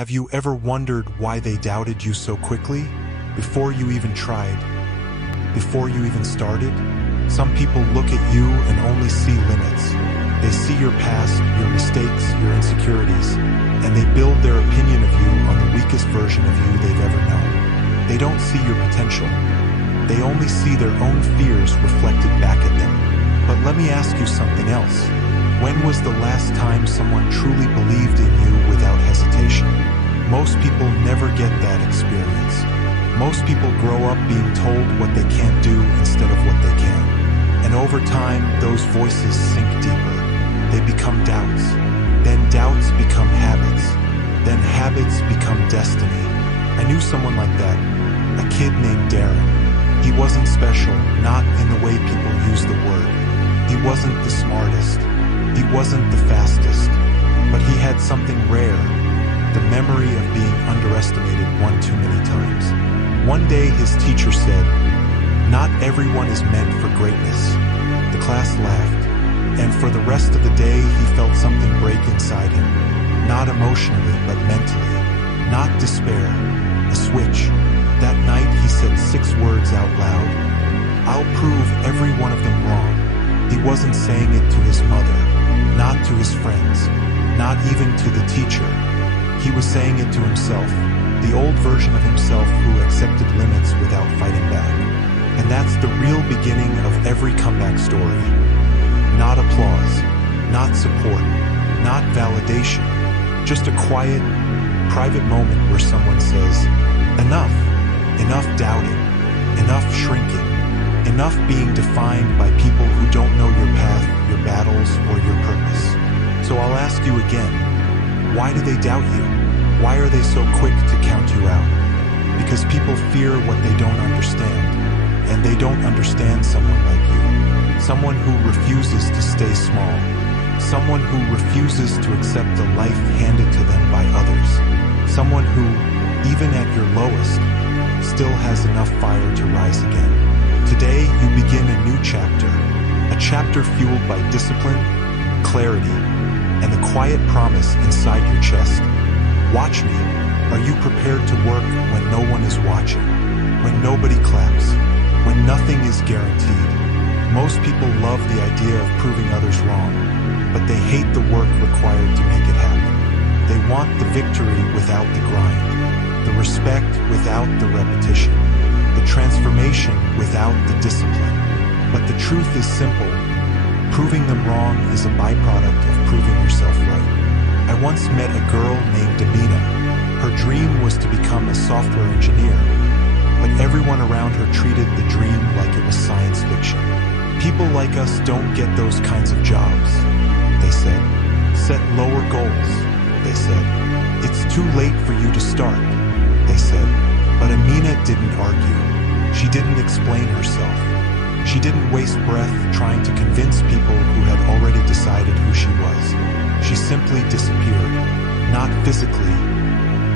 Have you ever wondered why they doubted you so quickly? Before you even tried? Before you even started? Some people look at you and only see limits. They see your past, your mistakes, your insecurities, and they build their opinion of you on the weakest version of you they've ever known. They don't see your potential. They only see their own fears reflected back at them. But let me ask you something else. When was the last time someone truly believed in you without hesitation? Most people never get that experience. Most people grow up being told what they can't do instead of what they can. And over time, those voices sink deeper. They become doubts. Then doubts become habits. Then habits become destiny. I knew someone like that, a kid named Darren. He wasn't special, not in the way people use the word. He wasn't the smartest. He wasn't the fastest. But he had something rare, the memory of being underestimated one too many times. One day his teacher said, "Not everyone is meant for greatness." The class laughed, and for the rest of the day he felt something break inside him. Not emotionally, but mentally. Not despair, a switch. That night he said 6 words out loud. "I'll prove every one of them wrong." He wasn't saying it to his mother, not to his friends, not even to the teacher. He was saying it to himself, the old version of himself who accepted limits without fighting back. And that's the real beginning of every comeback story. Not applause, not support, not validation, just a quiet, private moment where someone says, "Enough, enough doubting, enough shrinking, enough being defined by people who don't know your path, your battles, or your purpose." So I'll ask you again, why do they doubt you? Why are they so quick to count you out? Because people fear what they don't understand, and they don't understand someone like you. Someone who refuses to stay small. Someone who refuses to accept the life handed to them by others. Someone who, even at your lowest, still has enough fire to rise again. Today, you begin a new chapter, a chapter fueled by discipline, clarity, and the quiet promise inside your chest. Watch me. Are you prepared to work when no one is watching? When nobody claps? When nothing is guaranteed? Most people love the idea of proving others wrong, but they hate the work required to make it happen. They want the victory without the grind, the respect without the repetition, the transformation without the discipline. But the truth is simple. Proving them wrong is a byproduct of proving yourself right. I once met a girl named Amina. Her dream was to become a software engineer, but everyone around her treated the dream like it was science fiction. "People like us don't get those kinds of jobs," they said. "Set lower goals," they said. "It's too late for you to start," they said. But Amina didn't argue. She didn't explain herself. She didn't waste breath trying to convince people who had already decided who she was. She simply disappeared, not physically,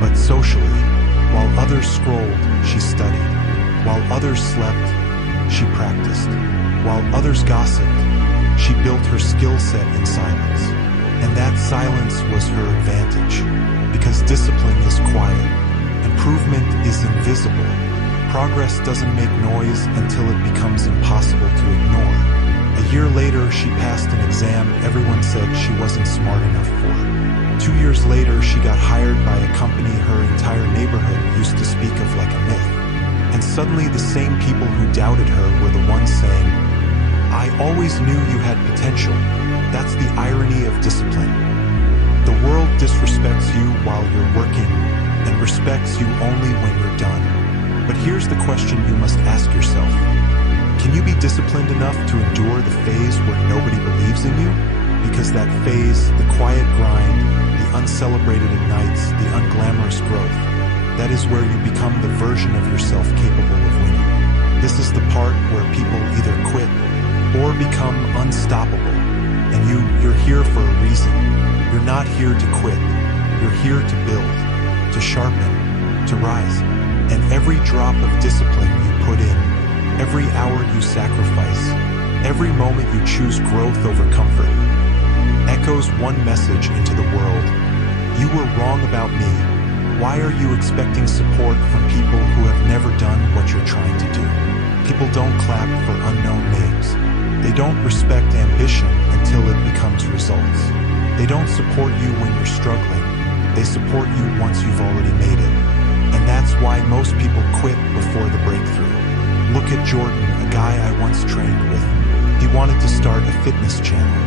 but socially. While others scrolled, she studied. While others slept, she practiced. While others gossiped, she built her skill set in silence. And that silence was her advantage, because discipline is quiet. Improvement is invisible. Progress doesn't make noise until it becomes impossible to ignore. A year later, she passed an exam everyone said she wasn't smart enough for. 2 years later, she got hired by a company her entire neighborhood used to speak of like a myth. And suddenly the same people who doubted her were the ones saying, "I always knew you had potential." That's the irony of discipline. The world disrespects you while you're working and respects you only when you're done. But here's the question you must ask yourself. Can you be disciplined enough to endure the phase where nobody believes in you? Because that phase, the quiet grind, the uncelebrated nights, the unglamorous growth, that is where you become the version of yourself capable of winning. This is the part where people either quit or become unstoppable. And you're here for a reason. You're not here to quit. You're here to build, to sharpen, to rise. And every drop of discipline you put in, every hour you sacrifice, every moment you choose growth over comfort, echoes one message into the world. You were wrong about me, Why are you expecting support from people who have never done what you're trying to do? People don't clap for unknown names. They don't respect ambition until it becomes results. They don't support you when you're struggling. They support you once you've already made it. And that's why most people quit before the breakthrough. Look at Jordan, a guy I once trained with. He wanted to start a fitness channel,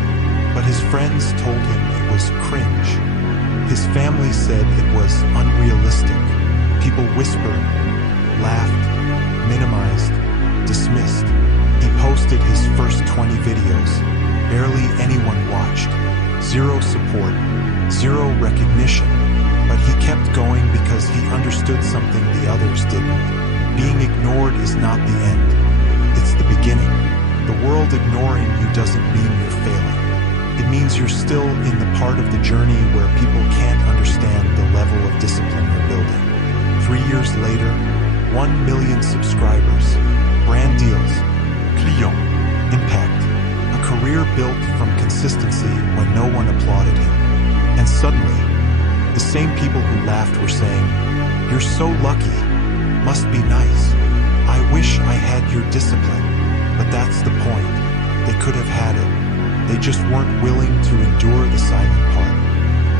but his friends told him it was cringe. His family said it was unrealistic. People whispered, laughed, minimized, dismissed. He posted his first 20 videos. Barely anyone watched. Zero support, zero recognition. But he kept going because he understood something the others didn't. Being ignored is not the end. It's the beginning. The world ignoring you doesn't mean you're failing. It means you're still in the part of the journey where people can't understand the level of discipline you're building. 3 years later, 1 million subscribers, brand deals, client, impact, a career built from consistency when no one applauded him. And suddenly, the same people who laughed were saying, "You're so lucky, must be nice. I wish I had your discipline." But that's the point. They could have had it. They just weren't willing to endure the silent part.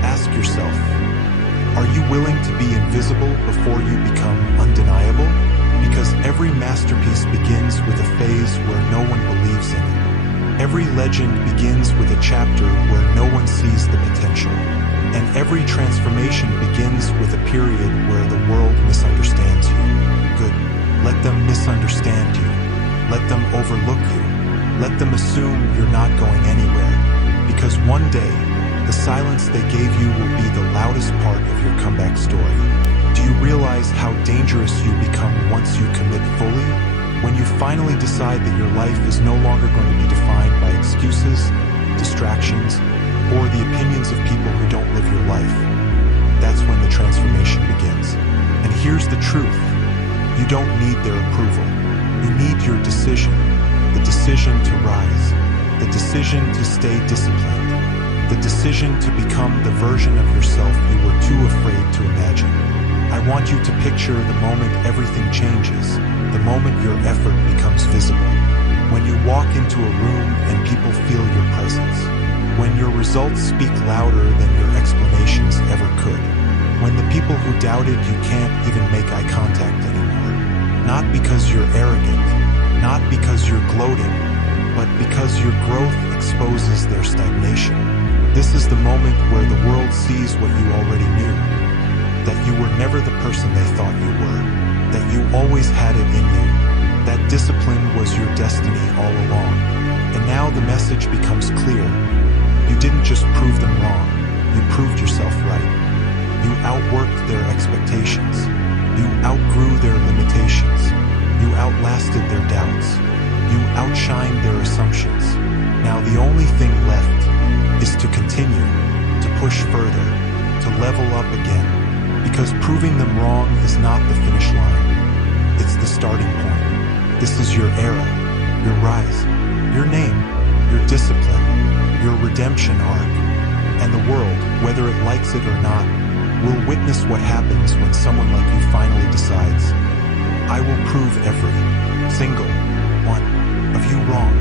Ask yourself, are you willing to be invisible before you become undeniable? Because every masterpiece begins with a phase where no one believes in it. Every legend begins with a chapter where no one sees the potential. And every transformation begins with a period where the world misunderstands you. Good. Let them misunderstand you. Let them overlook you. Let them assume you're not going anywhere. Because one day, the silence they gave you will be the loudest part of your comeback story. Do you realize how dangerous you become once you commit fully? When you finally decide that your life is no longer going to be defined by excuses, distractions, or the opinions of people who don't live your life. That's when the transformation begins. And here's the truth. You don't need their approval. You need your decision. The decision to rise. The decision to stay disciplined. The decision to become the version of yourself you were too afraid to imagine. I want you to picture the moment everything changes, the moment your effort becomes visible. When you walk into a room and people feel your presence. When your results speak louder than your explanations ever could. When the people who doubted you can't even make eye contact anymore. Not because you're arrogant, not because you're gloating, but because your growth exposes their stagnation. This is the moment where the world sees what you already knew. That you were never the person they thought you were. That you always had it in you. That discipline was your destiny all along. And now the message becomes clear. You didn't just prove them wrong, you proved yourself right. You outworked their expectations. You outgrew their limitations. You outlasted their doubts. You outshined their assumptions. Now the only thing left is to continue, to push further, to level up again. Because proving them wrong is not the finish line. It's the starting point. This is your era, your rise, your name, your discipline, your redemption arc. And the world, whether it likes it or not, will witness what happens when someone like you finally decides, I will prove every single one of you wrong.